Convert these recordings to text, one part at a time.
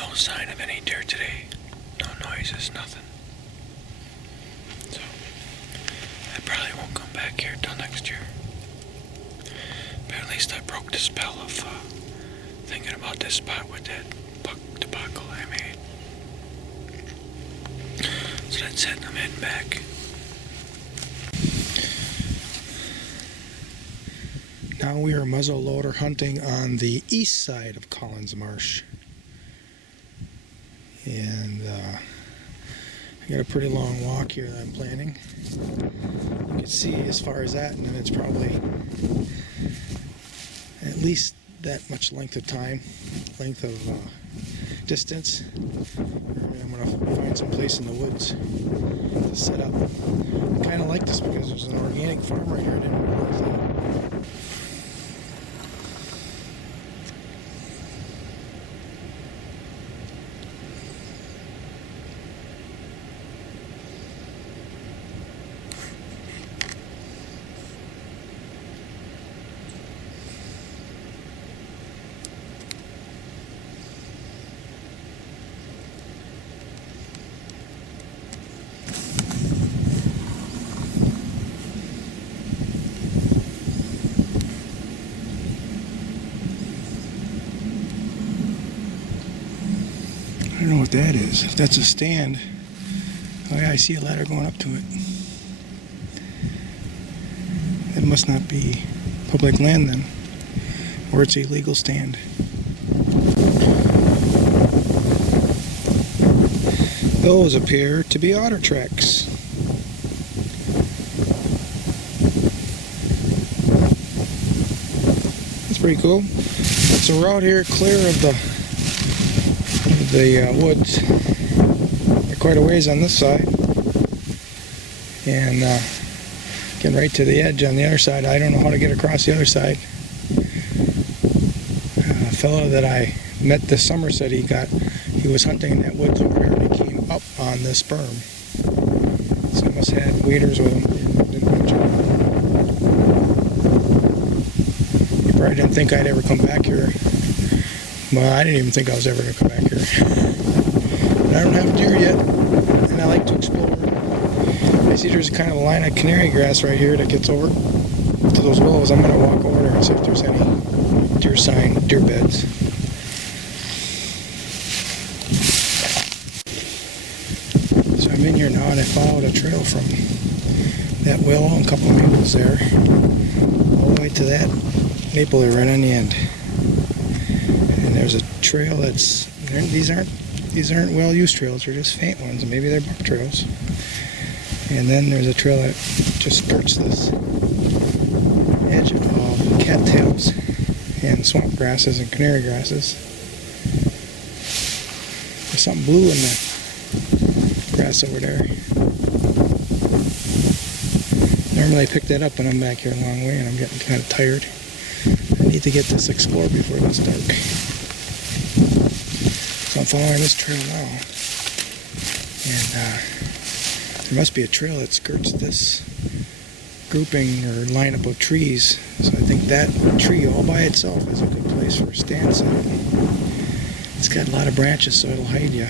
No sign of any deer today. No noises, nothing. So, I probably won't come back here till next year. But at least I broke the spell of thinking about this spot with that buck debacle I made. So that's it, I'm heading back. Now we are muzzleloader hunting on the east side of Collins Marsh. And I got a pretty long walk here that I'm planning. You can see as far as that, and then it's probably at least that much length of distance. And I'm going to find some place in the woods to set up. I kind of like this because there's an organic farm right here. I didn't realize that. I don't know what that is. If that's a stand. Oh yeah, I see a ladder going up to it. That must not be public land then. Or it's a legal stand. Those appear to be otter tracks. That's pretty cool. So we're out here clear of the woods. We're quite a ways on this side, and getting right to the edge on the other side. I don't know how to get across the other side. A fellow that I met this summer said he was hunting in that woods over there, and he came up on this berm. So he must have had waders with him. He probably didn't think I'd ever come back here. Well, I didn't even think I was ever going to come back here. But I don't have deer yet, and I like to explore. I see there's kind of a line of canary grass right here that gets over to those willows. I'm going to walk over there and see if there's any deer beds. So I'm in here now, and I followed a trail from that willow and a couple of maples there, all the way to that maple right on the end. And there's a trail these aren't well-used trails, they're just faint ones, and maybe they're buck trails. And then there's a trail that just skirts this edge of cattails and swamp grasses and canary grasses. There's something blue in the grass over there. Normally I pick that up when I'm back here a long way and I'm getting kind of tired. I need to get this explored before it gets dark. So I'm following this trail now, and there must be a trail that skirts this grouping or lineup of trees. So I think that tree all by itself is a good place for a stand site. It's got a lot of branches, so it'll hide me.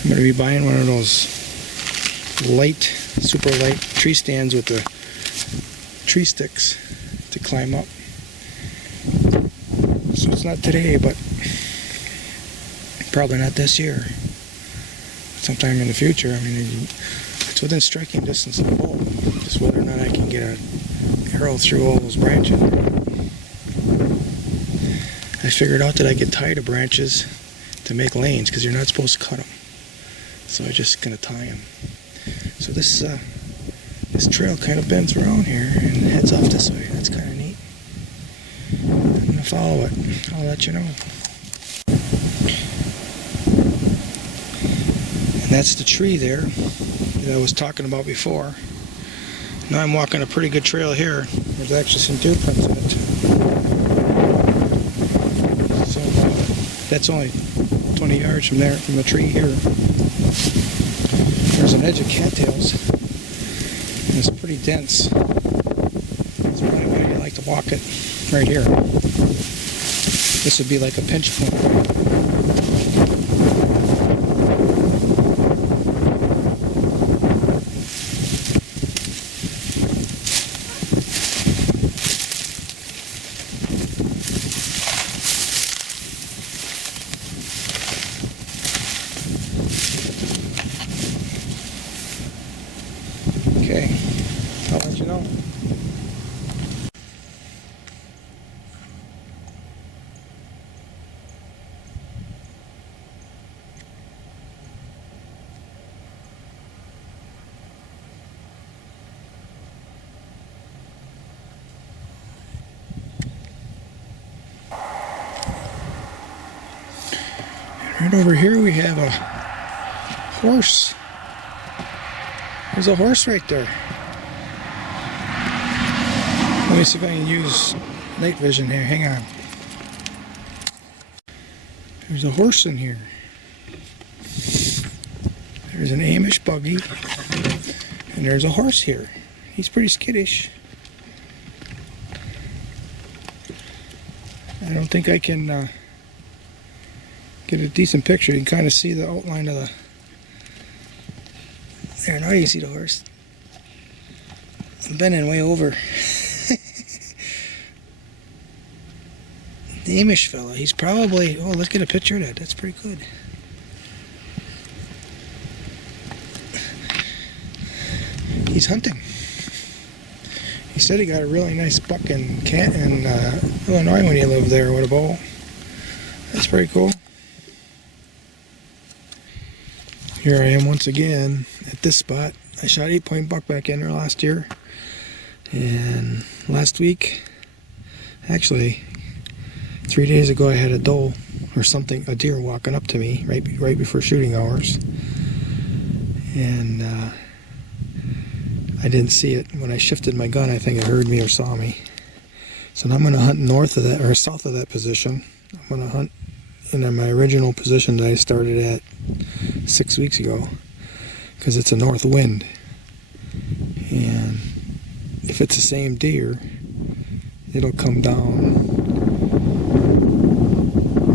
I'm going to be buying one of those super light tree stands with the tree sticks to climb up. So it's not today, but probably not this year. Sometime in the future. I mean, it's within striking distance of the bow. Just whether or not I can get an arrow through all those branches. I figured out that I get tied to branches to make lanes because you're not supposed to cut them. So I'm just gonna tie them. So this trail kind of bends around here and heads off this way. That's kind of neat. I'm gonna follow it. I'll let you know. And that's the tree there that I was talking about before. Now I'm walking a pretty good trail here. There's actually some deer prints in it. So that's only 20 yards from there, from the tree here. There's an edge of cattails. And it's pretty dense. It's probably walk it right here. This would be like a pinch point. Okay, I'll let you know. Right over here we have a horse. There's a horse right there. Let me see if I can use night vision here. Hang on. There's a horse in here. There's an Amish buggy. And there's a horse here. He's pretty skittish. I don't think I can get a decent picture. You can kind of see the outline of the... There, now you see the horse. I'm bending way over. The Amish fella, he's probably... Oh, let's get a picture of that. That's pretty good. He's hunting. He said he got a really nice buck in Illinois when he lived there with a bow. That's pretty cool. Here I am once again at this spot. I shot 8-point buck back in there last year. And last week, actually, 3 days ago I had a doe or something, a deer walking up to me right before shooting hours. And I didn't see it. When I shifted my gun, I think it heard me or saw me. So now I'm going to hunt north of that, or south of that position. I'm going to hunt in my original position that I started at 6 weeks ago, because it's a north wind. And if it's the same deer, it'll come down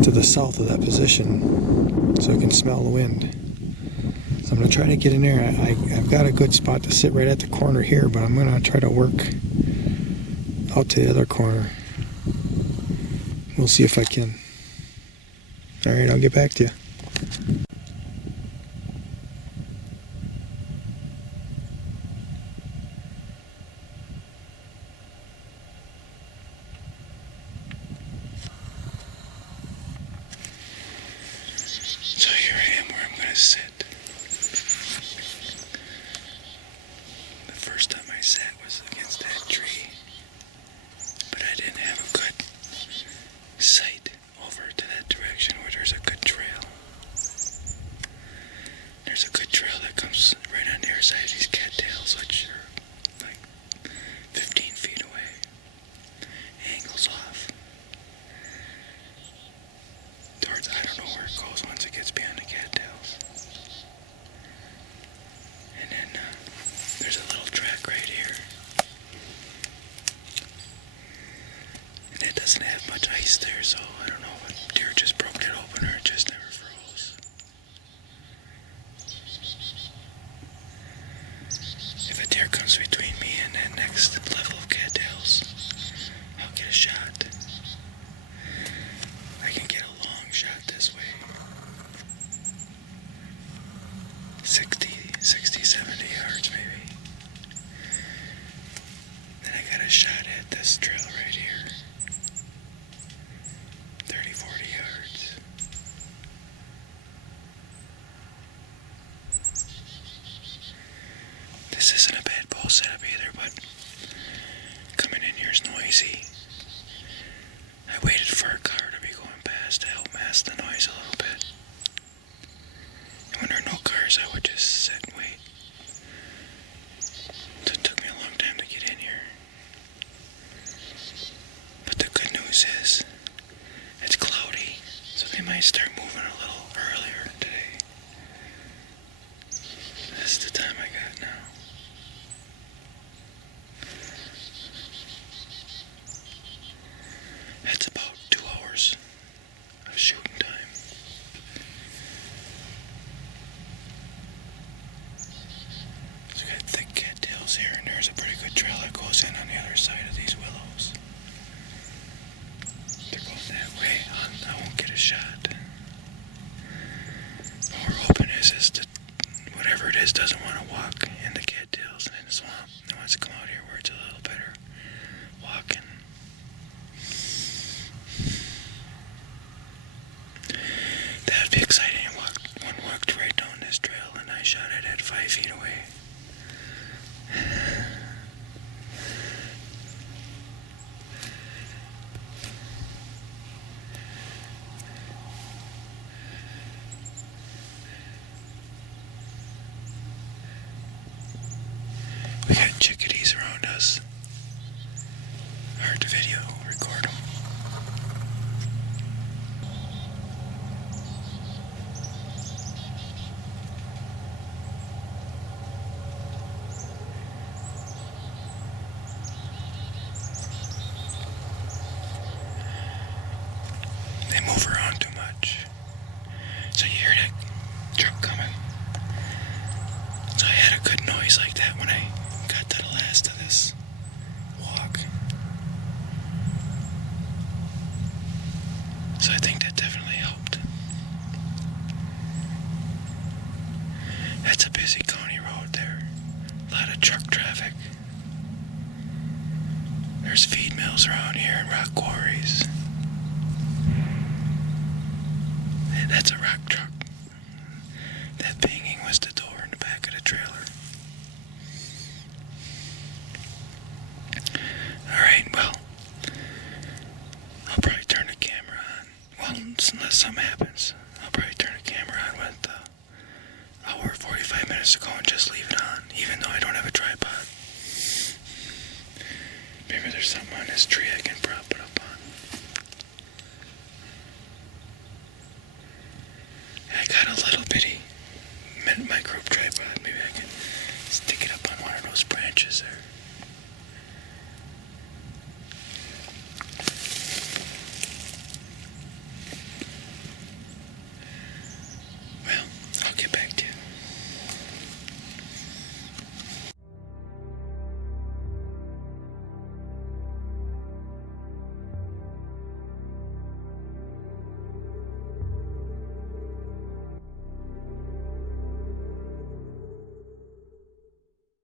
to the south of that position so I can smell the wind. So I'm going to try to get in there. I've got a good spot to sit right at the corner here, but I'm going to try to work out to the other corner. We'll see if I can. Alright, I'll get back to you. So here I am where I'm going to sit. The first time I sat was against that tree, but I didn't have a good sight over to that direction where there's a good trail. There's a good trail that comes right on the other side of these cattails, which are like 15 feet away. Angles off towards, I don't know where it goes once it gets beyond the cattails. And then there's a little track right here. And it doesn't have much ice there, so I don't know if a deer just broke it open or it just never froze. If a deer comes between me and that next level of cattails, I'll get a shot. I can get a long shot this way. 60, 70 yards maybe. Then I got a shot at this trail right here. 30, 40 yards. This isn't a bad bow setup either, but coming in here is noisy. I waited for a car to be going past to help mask the noise a little bit. And when there are no cars, I would just sit and wait. So it took me a long time to get in here. But the good news is, it's cloudy, so they might start moving a little earlier today. This is the time I got now. a pretty good trail that goes in on the other side of these willows. They're going that way. I won't get a shot. What we're hoping is that whatever it is doesn't want to walk in the cattails and in the swamp. It wants to come out here where it's a little better walking. That would be exciting. One walked right down this trail and I shot it at 5 feet away. We got chickadees around us. Hard to video record them. They move around too much. So you hear that truck coming. So I had a good noise like that when I got to the last of this walk. So I think that definitely helped. That's a busy county road there. A lot of truck traffic. There's feed mills around here and rock quarries. And that's a rock truck. That banging was the door in the back of the trailer. Alright, well, I'll probably turn the camera on. Well, unless something happens, I'll probably turn the camera on with the hour 45 minutes to go and just leave it on, even though I don't have a tripod. Maybe there's something on this tree